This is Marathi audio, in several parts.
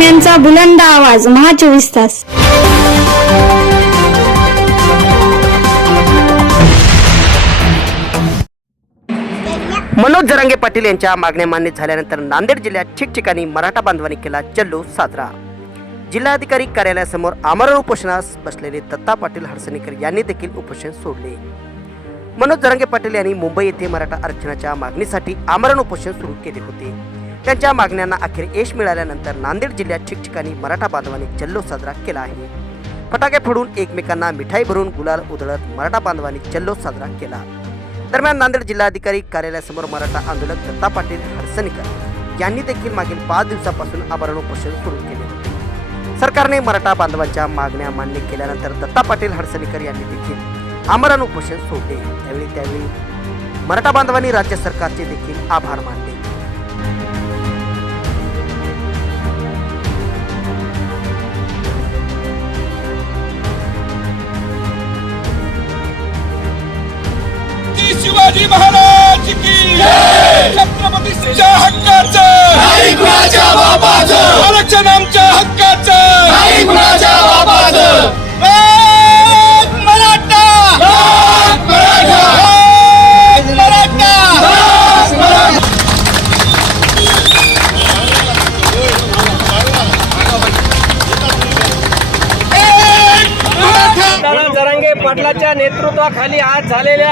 बातम्यांचा बुलंद आवाज महा 24 तास। मनोज जरांगे पाटील यांच्या मागण्या मान्य झाल्यानंतर नांदेड जिल्ह्यात ठिकठिकाणी मराठा बांधवांनी केला जल्लोष साजरा। जिल्हाधिकारी कार्यालयासमोर आमरण उपोषणास बसलेले दत्ता पाटील हडसणीकर यांनी देखील उपोषण सोडले। मनोज जरांगे पाटील यांनी मुंबई येथे मराठा आरक्षणाच्या मागणीसाठी आमरण उपोषण सुरू केले होते। त्यांच्या मागण्यांना अखेर यश मिळाल्यानंतर नांदेड जिल्ह्यात ठिकठिकाणी मराठा बांधवांनी जल्लोष साजरा केला आहे। फटाके फोडून एकमेकांना मिठाई भरून गुलाल उधळत मराठा बांधवांनी जल्लोष साजरा केला। दरम्यान नांदेड जिल्हाधिकारी कार्यालयासमोर मराठा आंदोलक दत्ता पाटील हडसणीकर यांनी देखील मागील 5 दिवसापासून आमरण उपोषण सुरू केले होते। सरकारने मराठा बांधवांच्या मागण्या मान्य केल्यानंतर दत्ता पाटील हडसणीकर यांनी देखील आमरण उपोषण सोडले। त्यावेळी मराठा बांधवांनी राज्य सरकारचे देखील आभार मानले। शिवाजी महाराज की जय। छत्रपतीच्या हक्काचं नाही कुणाच्या बापाचं, आरक्षण आमच्या हक्काचं नाही कुणाच्या बापाचं। मराठा मराठा मराठा। जरांगे पाटलाच्या नेतृत्वाखाली आज झालेल्या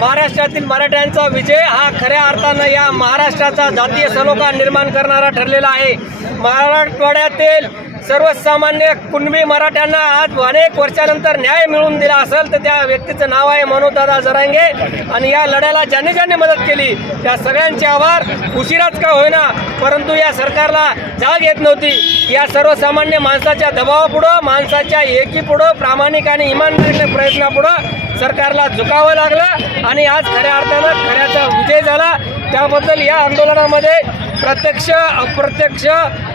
महाराष्ट्रातील मराठ्यांचा विजय हा खऱ्या अर्थानं या महाराष्ट्राचा जातीय सलोखा निर्माण करणारा ठरलेला आहे। मराठवाड्यातील सर्वसामान्य कुणबी मराठ्यांना आज अनेक वर्षानंतर न्याय मिळवून दिला असेल तर त्या व्यक्तीचं नाव आहे मनोजदादा जरांगे। आणि या लढ्याला ज्यांनी ज्यांनी मदत केली त्या सगळ्यांचे आभार। उशिराच का होईना परंतु या सरकारला जाग येत नव्हती। या सर्वसामान्य माणसाच्या दबावापुढं, माणसाच्या एकीपुढं, प्रामाणिक आणि इमानदारीच्या प्रयत्नापुढं सरकारला झुकावं लागलं आणि आज खऱ्या अर्थानं खऱ्याचा विजय झाला। त्याबद्दल या आंदोलनामध्ये प्रत्यक्ष अप्रत्यक्ष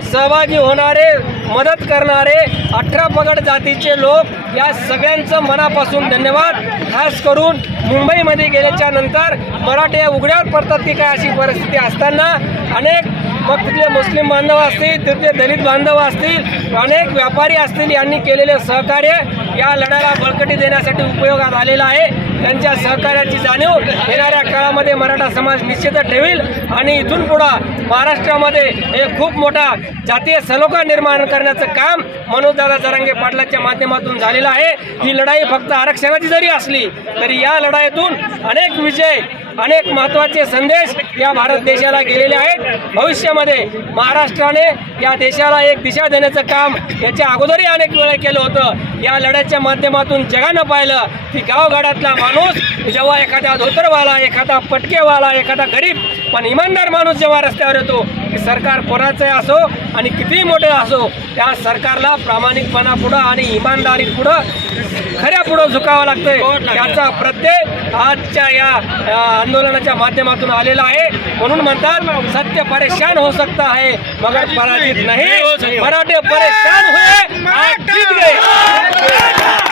सहभागी होणारे, मदत करणारे 18 पगड जातीचे लोक या सगळ्यांचं मनापासून धन्यवाद। खास करून मुंबईमध्ये गेल्याच्या नंतर मराठे उघड्यावर पडतात की काय अशी परिस्थिती असताना अनेक मग तिथले मुस्लिम बांधव असतील, तिथले दलित बांधव असतील, अनेक व्यापारी असतील यांनी केलेले सहकार्य या लढ्याला बळकटी देण्यासाठी उपयोगात आलेला आहे। त्यांच्या सहकार्याची जाणीव येणाऱ्या काळामध्ये मराठा समाज निश्चित ठेवील आणि इथून पुढं महाराष्ट्रामध्ये एक खूप मोठा जातीय सलोखा निर्माण करण्याचं काम मनोजदादा जरांगे पाटलाच्या माध्यमातून झालेलं आहे। ही लढाई फक्त आरक्षणाची जरी असली तरी या लढाईतून अनेक विजय, अनेक महत्त्वाचे संदेश या भारत देशाला गेलेले आहेत। भविष्यामध्ये महाराष्ट्राने या देशाला एक दिशा देण्याचं काम याच्या अगोदरही अनेक वेळा केलं होतं। या लढ्याच्या माध्यमातून जगानं पाहिलं की गावगाड्यातला माणूस जेव्हा एखादा धोतरवाला, एखादा पटकेवाला, एखादा गरीब पण इमानदार माणूस जेव्हा रस्त्यावर येतो की सरकार कोणाचंही असो आणि कितीही मोठे असो त्या सरकारला प्रामाणिकपणापुढं आणि इमानदारीपुढं खऱ्या पुढं झुकावं लागतंय। त्याचा प्रत्यय आजच्या या आंदोलनाच्या माध्यमातून आलेला आहे। म्हणून म्हणतात सत्य परेशान हो सकता है मगर पराजित नहीं, मराठे परेशान हुए आज जीत गए।